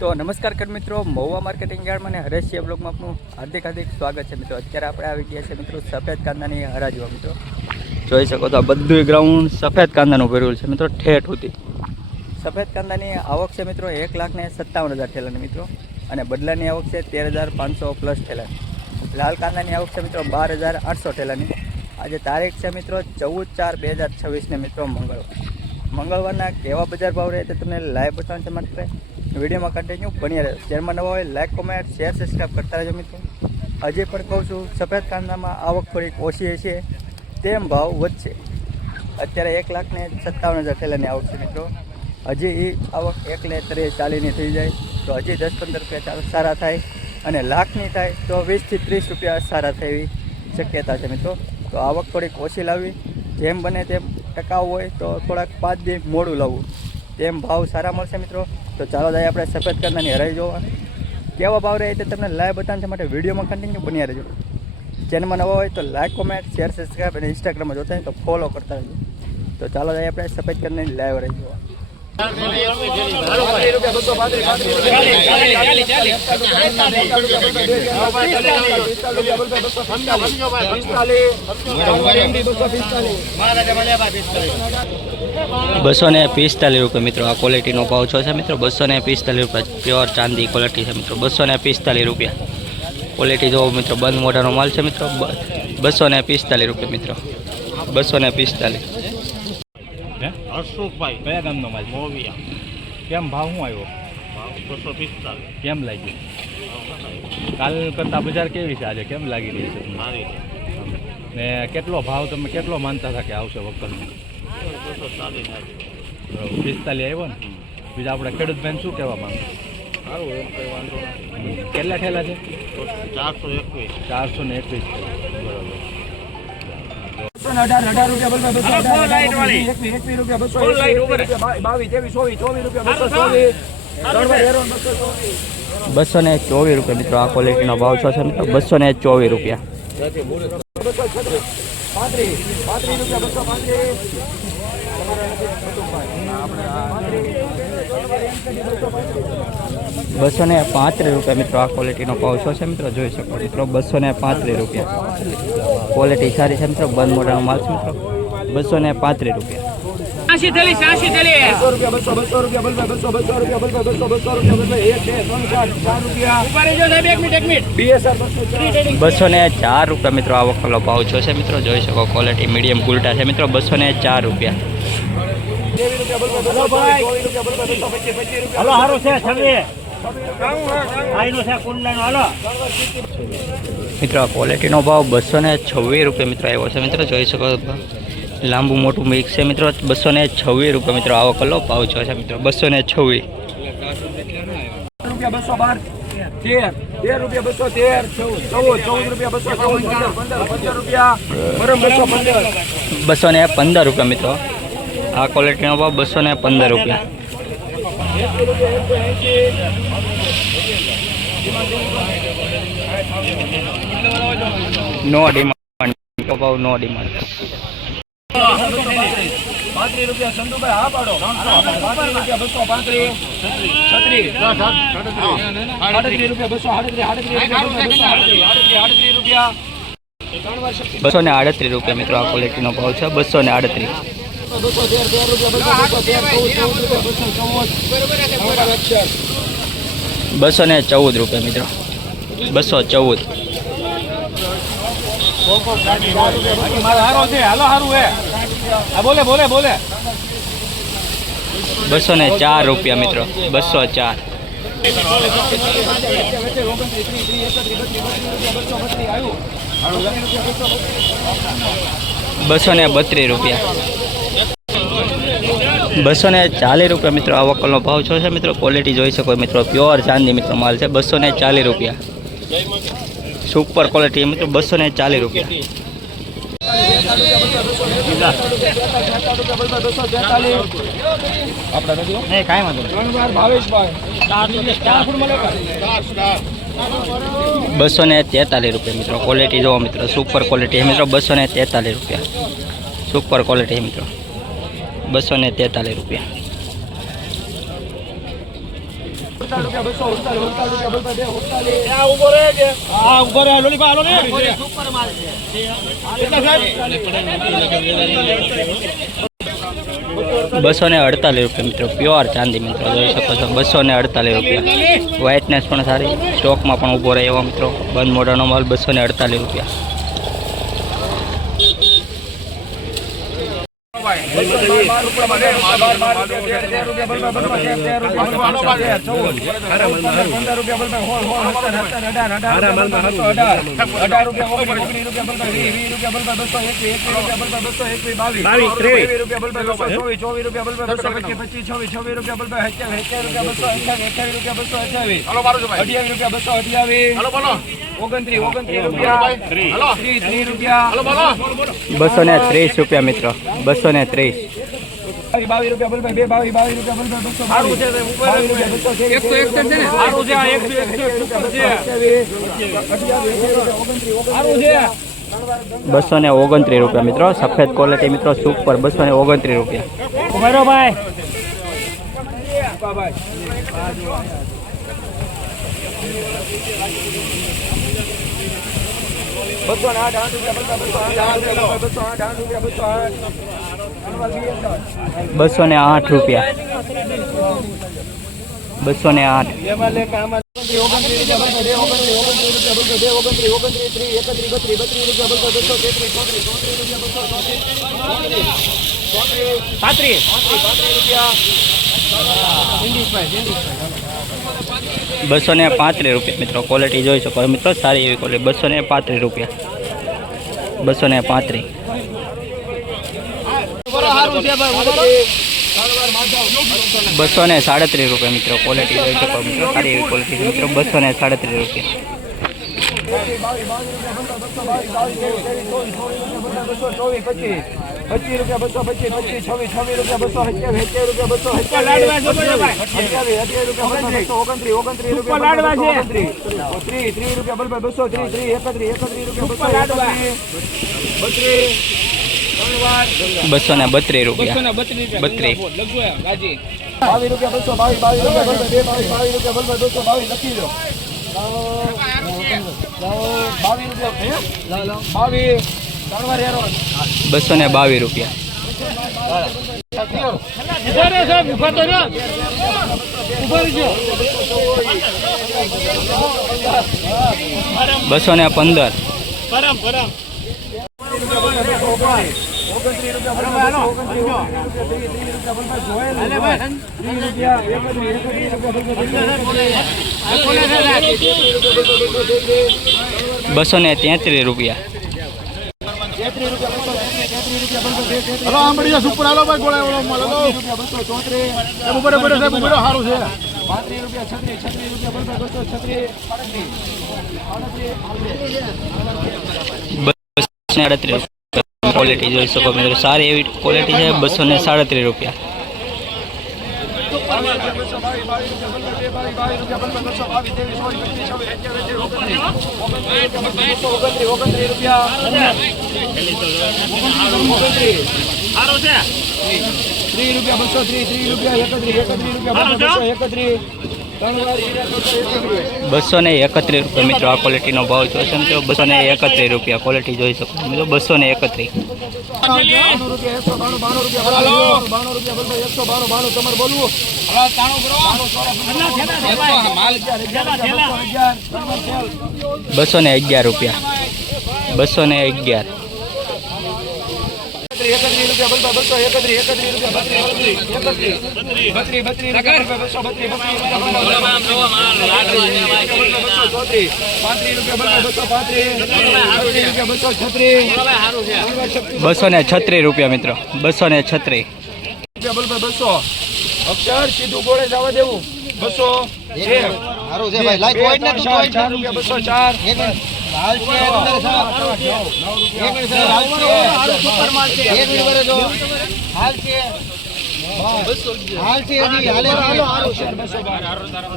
તો નમસ્કાર ખેડૂત મિત્રો, મહુવા માર્કેટિંગ યાર્ડમાં અને હરેશિયા બ્લોગમાં આપનું હાર્દિક સ્વાગત છે મિત્રો। અત્યારે આપણે આવી ગયા છે મિત્રો સફેદ કાંદાની હરાજીમાં મિત્રો। જોઈ શકો તો આ બધું ગ્રાઉન્ડ સફેદ કાંદાનું ભરેલું છે મિત્રો। ઠેઠ સુધી સફેદ કાંદાની આવક છે મિત્રો 1,57,000 થેલાની મિત્રો, અને બદલાની આવક છે 13,500 પ્લસ થેલાની। લાલ કાંદાની આવક છે મિત્રો 12,800 થેલાની। આજે તારીખ છે મિત્રો 14/4/2026 મિત્રો મંગળવારના કેવા બજાર ભાવ રહે તે તમને લાઈવ બતાવવાનું છે માત્ર વિડીયોમાં કન્ટિન્યુ બની રહે। ચેનલમાં નવા હોય લાઈક, કોમેન્ટ, શેર, સબસ્ક્રાઈબ કરતા રહેજો મિત્રો। હજી પણ કહું છું સફેદ કાંદામાં આવક થોડીક ઓછી છે, તેમ ભાવ વધશે। અત્યારે 1,57,000 થેલાની આવક છે મિત્રો। હજી એ આવક 1,40,000ની થઈ જાય તો હજી 10-15 રૂપિયા સારા થાય, અને લાખની થાય તો 20 થી 30 રૂપિયા સારા થાય એવી શક્યતા છે મિત્રો। તો આવક થોડીક ઓછી લાવવી, જેમ બને તેમ ટકાઉ હોય તો થોડાક 5 દી મોડું લાવવું, તેમ ભાવ સારા મળશે મિત્રો। તો ચાલો જાય આપણે સફેદ કાંદાની હરાઈ જોવા કેવા ભાવ રહે તે તમને લાઈવ બતાવવા છે માટે વિડીયોમાં કન્ટિન્યુ બન્યા રહેજો। ચેનલમાં નવા હોય તો લાઈક, કોમેન્ટ, શેર, સબસ્ક્રાઈબ અને ઇન્સ્ટાગ્રામમાં જોતા હોય તો ફોલો કરતા રહેજો। તો ચાલો જાય આપણે સફેદ કાંદાની લાઈવ હરાઈ જોવા। ₹245 મિત્રો આ ક્વોલિટીનો ભાવ છે મિત્રો। ₹245 પ્યોર ચાંદી ક્વોલિટી છે મિત્રો। ₹245 ક્વોલિટી જોવો મિત્રો, બંધ મોઢાનો માલ છે મિત્રો। ₹245 મિત્રો, 245। હર્ષુભાઈ કયા ગામનો માલ? મોવિયા। કેમ ભાવ શું આવ્યો? ભાવ 245 કેમ લાગ્યું? કાલ કરતા બજાર કેવી છે આજે, કેમ લાગી રહી છે? સારી છે। ને કેટલો ભાવ તમે કેટલો માનતા હતા કે આવશે વખતમાં? 245 આવ્યો ને? બીજા આપણે ખેડૂત બેન શું કહેવા માંગો? સારું, એમ કંઈ વાંધો નથી। કેટલા ઠેલા છે? 421 બરોબર। 18 રૂપિયા, 21 રૂપિયા, 224 મિત્રો આ ક્વોલિટીનો ભાવ છે મિત્રો। 224 રૂપિયા। 235 રૂપિયા મિત્રો આ ક્વોલિટીનો ભાવ છે મિત્રો। જોઈ શકો મિત્રો 235 રૂપિયા। ક્વોલિટી સારી છે મિત્રો, બંધ મોઢાનો માલ છે મિત્રો। 235 રૂપિયા। 204 રૂપિયા મિત્રો આ વખતનો ભાવ છે મિત્રો। જોઈ શકો ક્વોલિટી મીડિયમ ગુલટા છે મિત્રો। 204 રૂપિયા। મિત્રો આ ક્વોલિટીનો ભાવ 226 રૂપિયા મિત્રો આવ્યો છે મિત્રો। જોઈ શકો લાંબુ મોટું મિક્સ છે મિત્રો। 226 રૂપિયા મિત્રો આવો કલો ભાવ છે મિત્રો। 226 215 રૂપિયા મિત્રો આ ક્વોલિટીનો ભાવ। 215 રૂપિયા। નો ડિમાન્ડ ભાવ, નો ડિમાન્ડ। 35 રૂપિયા સંતુભાઈ, હા પાડો। 35 રૂપિયા 238 રૂપિયા મિત્રો આ ક્વોલિટીનો ભાવ છે। 238। 214 રૂપિયા મિત્રો। 214। 204 રૂપિયા મિત્રો। 204। 232 રૂપિયા। 240 રૂપિયા મિત્રો આ વકલનો ભાવ છે મિત્રો। ક્વોલિટી જોઈ શકો મિત્રો, પ્યોર ચાંદી મિત્રો માલ છે। 240 રૂપિયા। સુપર ક્વોલિટી મિત્રો। 240 રૂપિયા। 243 રૂપિયા મિત્રો। ક્વોલિટી જોવો મિત્રો, સુપર ક્વોલિટી મિત્રો। 243 રૂપિયા। સુપર ક્વોલિટી મિત્રો। 243 રૂપિયા। ₹248 મિત્રો, પ્યોર ચાંદી મિત્રો જોઈ શકો છો. ₹248. વ્હાઇટનેસ પણ સારી, સ્ટોકમાં પણ ઊભો રહે એવો મિત્રો. બંધ મોઢાનો માલ ₹248. ₹230 મિત્રો, 230. ₹229 મિત્રો, સફેદ ક્વોલિટી મિત્રો, સુપર. ₹229. ₹235 મિત્રો, ક્વોલિટી જોઈ શકો મિત્રો, સારી એવી ક્વોલિટી. ₹235. 235. ₹237 મિત્રો, ક્વોલિટી જોઈ શકો મિત્રો, સારી એવી ક્વોલિટી છે મિત્રો. ₹237. ક્વોલિટી જોઈ શકો મિત્રો, સારી એવી ક્વોલિટી છે. ₹237. ₹231 મિત્રો, આ ક્વોલિટીનો ભાવ જોશે મિત્રો. ₹231 ક્વોલિટી જોઈ શકો મિત્રો. 231. ₹211. 211. ₹236 મિત્રો, 236. અક્ષર સીધું ગોળે જવા દેવું. 200 હારું છે ભાઈ લાઈક હોય ને તું જોઈ ₹4 204 હાલ છે એક મિનિટ સર હાલ છે સુપર માલ છે એક મિનિટ બરે જો હાલ છે હાલ છે હજી હાલે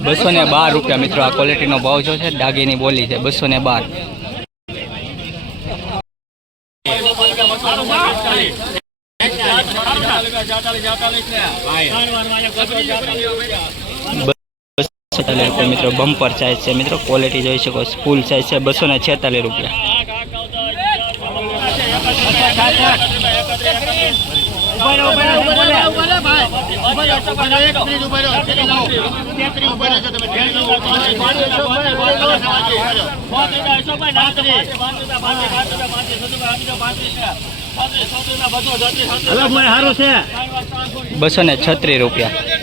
₹212 મિત્રો, આ ક્વોલિટીનો ભાવ જો છે. ડાગીની બોલી છે. 212. રૂપિયા મિત્રો. બમ્પર સાઇઝ છે મિત્રો, ક્વોલિટી જોઈ શકો ફૂલ સાઇઝ છે. 246 રૂપિયા. સારું છે 236 રૂપિયા.